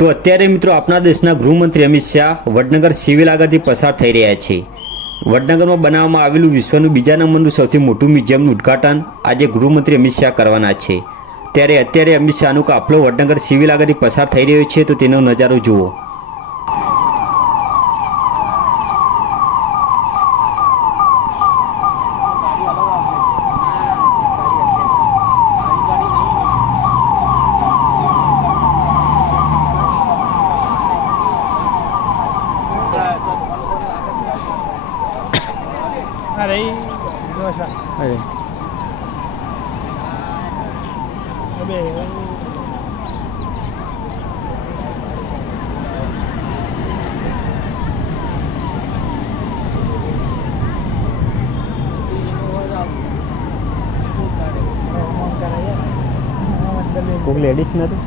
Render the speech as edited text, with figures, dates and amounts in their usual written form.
તો અત્યારે મિત્રો આપણા દેશના ગૃહમંત્રી અમિત શાહ વડનગર સિવિલ આગળથી પસાર થઈ રહ્યા છે। વડનગરમાં બનાવવામાં આવેલું વિશ્વનું બીજા નંબરનું સૌથી મોટું મ્યુઝિયમનું ઉદ્ઘાટન આજે ગૃહમંત્રી અમિત શાહ કરવાના છે। ત્યારે અત્યારે અમિત શાહનો કાફલો વડનગર સિવિલ આગળથી પસાર થઈ રહ્યો છે, તો તેનો નજારો જુઓ। अरे दोसा અરે अबे કોઈ લેડીઝ નથી।